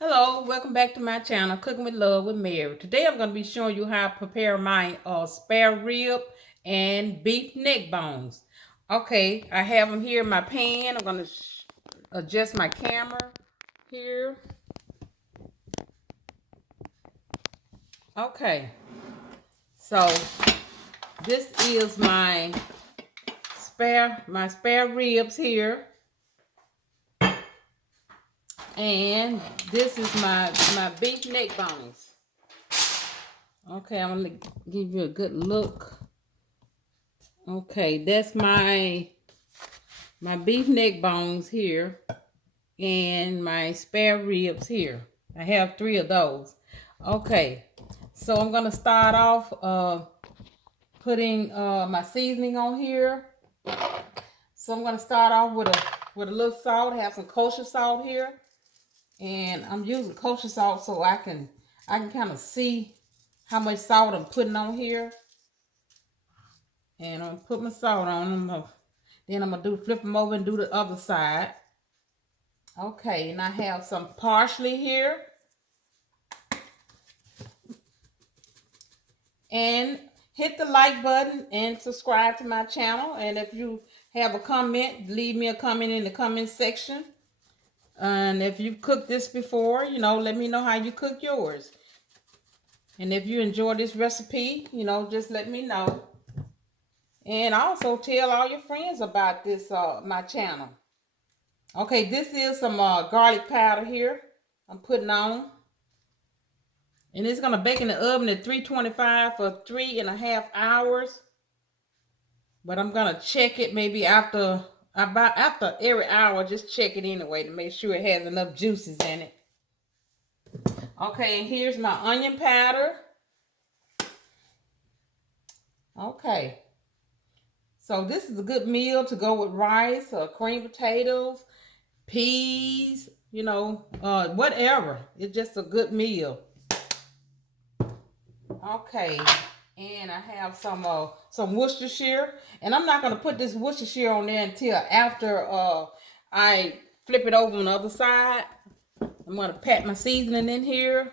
Hello, welcome back to my channel, Cooking with Love with Mary. Today I'm going to be showing you how to prepare my spare rib and beef neck bones. Okay, I have them here in my pan. I'm going to adjust my camera here. Okay, so this is my spare ribs here. And this is my beef neck bones. Okay, I'm going to give you a good look. Okay, that's my beef neck bones here and my spare ribs here. I have 3 of those. Okay, so I'm gonna start off putting my seasoning on here. So I'm gonna start off with a little salt. I have some kosher salt here, and I'm using kosher salt so I can kind of see how much salt I'm putting on here. And I'm gonna put my salt on them. Then I'm gonna flip them over and do the other side. Okay, and I have some parsley here. And hit the like button and subscribe to my channel. And if you have a comment, leave me a comment in the comment section. And if you've cooked this before, let me know how you cook yours. And if you enjoy this recipe, just let me know. And also tell all your friends about this, my channel. Okay, this is some garlic powder here I'm putting on. And it's going to bake in the oven at 325 for 3.5 hours. But I'm going to check it maybe after every hour. Just check it anyway to make sure it has enough juices in it. Okay, and here's my onion powder. Okay. So this is a good meal to go with rice or cream potatoes, peas, whatever. It's just a good meal. Okay, and I have some Worcestershire, and I'm not gonna put this Worcestershire on there until after I flip it over on the other side. I'm gonna pat my seasoning in here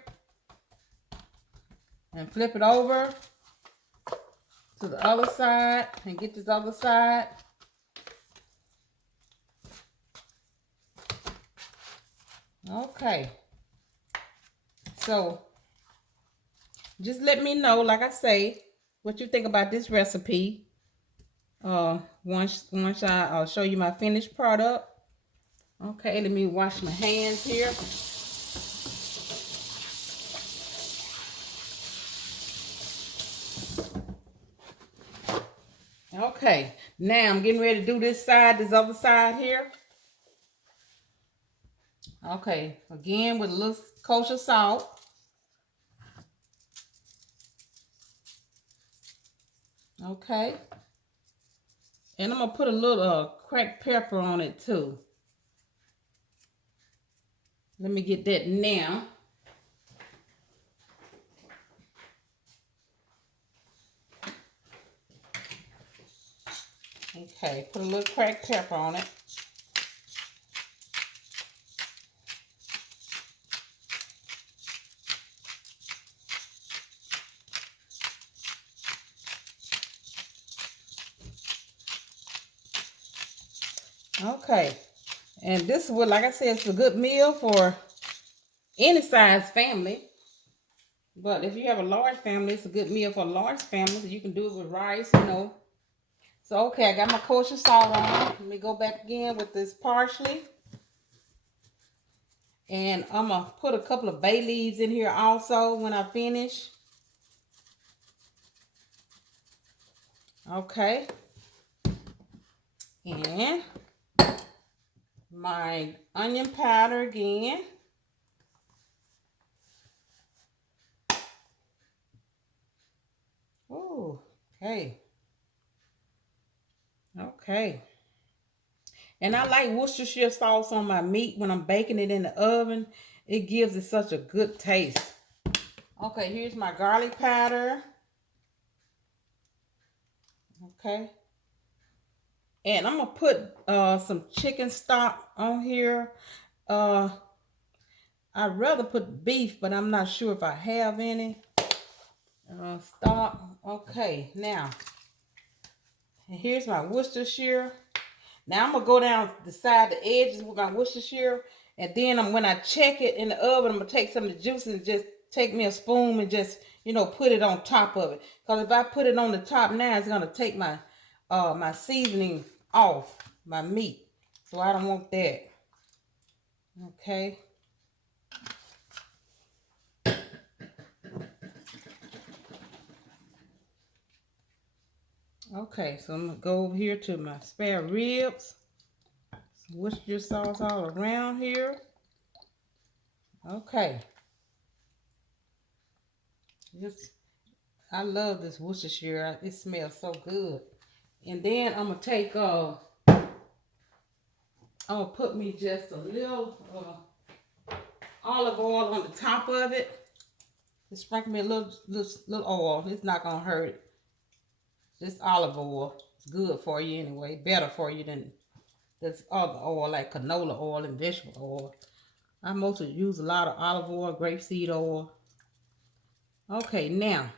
and flip it over to the other side and get this other side. Okay, so just let me know, like I say, what you think about this recipe. Once I'll show you my finished product. Okay, let me wash my hands here. Okay, now I'm getting ready to do this other side here. Okay, again with a little kosher salt. Okay. And I'm going to put a little cracked pepper on it too. Let me get that now. Okay, put a little cracked pepper on it. Okay, and this is what, like I said, it's a good meal for any size family. But if you have a large family, it's a good meal for a large family. You can do it with rice, So, okay, I got my kosher salt on. Let me go back again with this parsley. And I'm going to put a couple of bay leaves in here also when I finish. Okay. And my onion powder again. Oh, okay. Okay. And I like Worcestershire sauce on my meat when I'm baking it in the oven. It gives it such a good taste. Okay, here's my garlic powder. Okay. And I'm going to put some chicken stock on here. I'd rather put beef, but I'm not sure if I have any. Stock. Okay, now, and here's my Worcestershire. Now I'm gonna go down the side, the edges with my Worcestershire, and then when I check it in the oven, I'm gonna take some of the juice and just take me a spoon and just, you know, put it on top of it. Because if I put it on the top now, it's gonna take my my seasoning off my meat, so I don't want that. Okay. Okay, so I'm gonna go over here to my spare ribs. Some Worcestershire sauce all around here. Okay. I love this Worcestershire. It smells so good. And then I'm gonna take I'm gonna put me just a little olive oil on the top of it. Just sprinkle me a little oil. It's not gonna hurt. Just olive oil. It's good for you anyway. Better for you than this other oil like canola oil and vegetable oil. I mostly use a lot of olive oil, grapeseed oil. Okay, now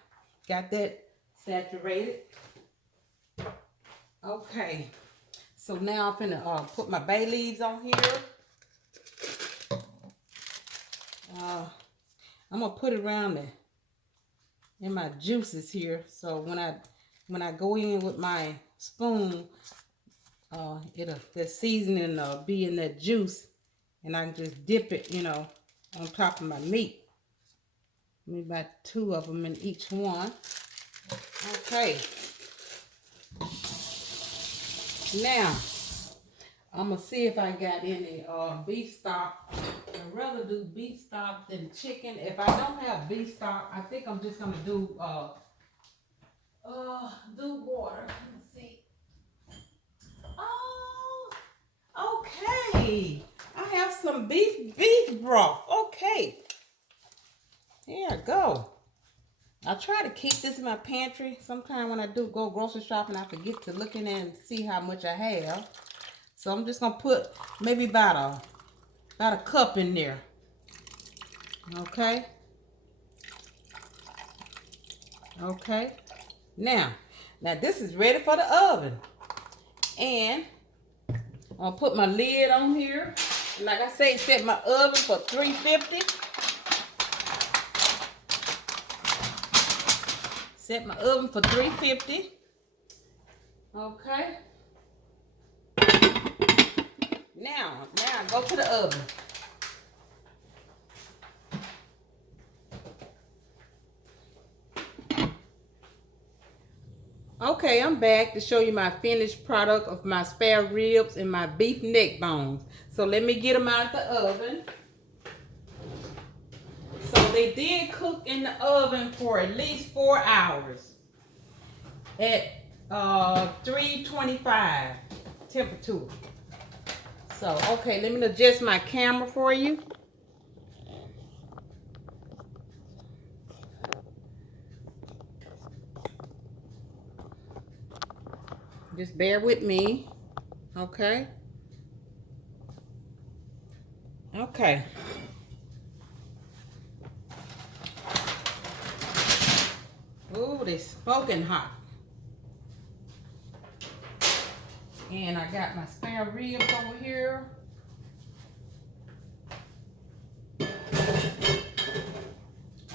got that saturated. Okay, so now I'm gonna put my bay leaves on here. I'm gonna put it around in my juices here. So when I go in with my spoon, the seasoning be in that juice, and I can just dip it, you know, on top of my meat. Maybe about 2 of them in each one. Okay. Now, I'm going to see if I got any beef stock. I'd rather do beef stock than chicken. If I don't have beef stock, I think I'm just going to do water. Let's see. Oh, okay. I have some beef broth. Okay. Here I go. I try to keep this in my pantry. Sometimes when I do go grocery shopping, I forget to look in there and see how much I have. So I'm just gonna put maybe about a cup in there. Okay. Okay. Now this is ready for the oven, and I'll put my lid on here. Like I say, set my oven for 350. Set my oven for 350. Okay. Now go to the oven. Okay, I'm back to show you my finished product of my spare ribs and my beef neck bones. So let me get them out of the oven. So they did cook in the oven for at least 4 hours at 325 temperature. So, okay, let me adjust my camera for you. Just bear with me, okay? Okay. Ooh, they're smoking hot. And I got my spare ribs over here.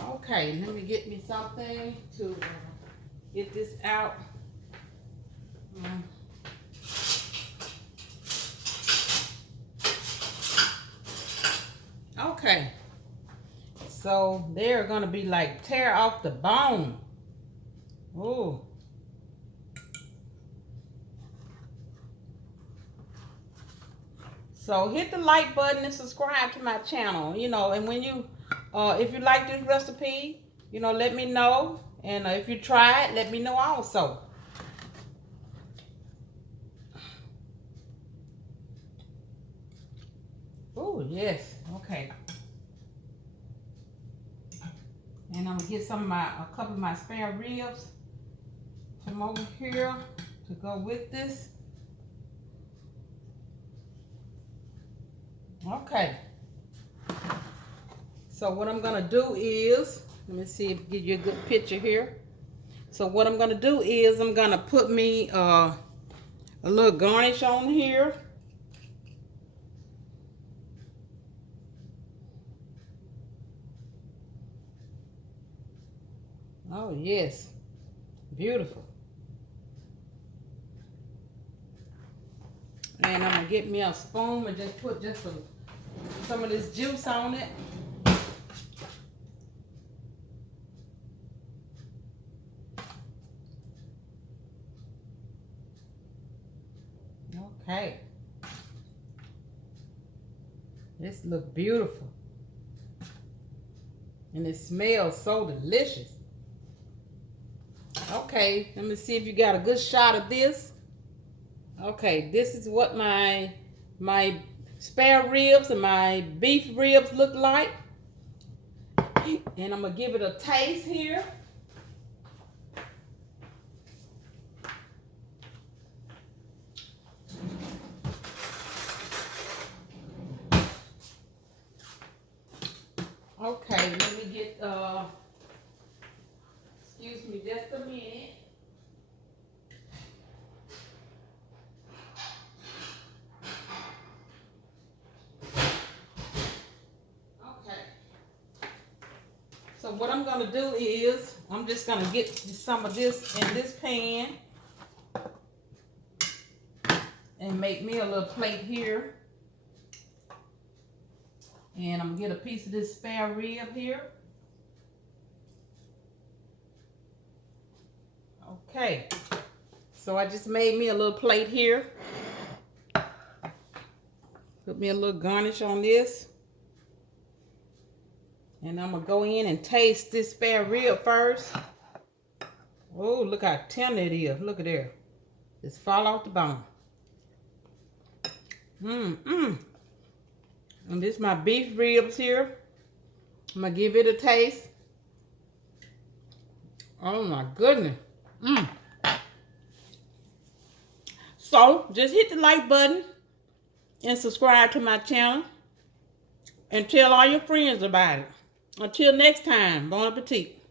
Okay, let me get me something to get this out. Okay, so they're gonna be like tear off the bone. Ooh. So hit the like button and subscribe to my channel, you know, and when you if you like this recipe, you know, let me know, and if you try it, let me know also. Oh yes, okay. And I'm gonna get a couple of my spare ribs from over here to go with this. Okay. So what I'm gonna do is, let me see if give you a good picture here. So what I'm gonna do is I'm gonna put me a little garnish on here. Oh yes, beautiful. And I'm gonna get me a spoon and just put some of this juice on it. Okay. This looks beautiful. And it smells so delicious. Okay, let me see if you got a good shot of this. Okay, this is what my spare ribs and my beef ribs look like. And I'm gonna give it a taste here. Okay, let me get excuse me just a minute. So what I'm gonna do is I'm just gonna get some of this in this pan and make me a little plate here. And I'm gonna get a piece of this spare rib here. Okay, so I just made me a little plate here. Put me a little garnish on this. And I'm gonna go in and taste this spare rib first. Oh, look how tender it is. Look at there. Just fall off the bone. And this is my beef ribs here. I'm gonna give it a taste. Oh my goodness. So just hit the like button and subscribe to my channel and tell all your friends about it. Until next time, bon appetit.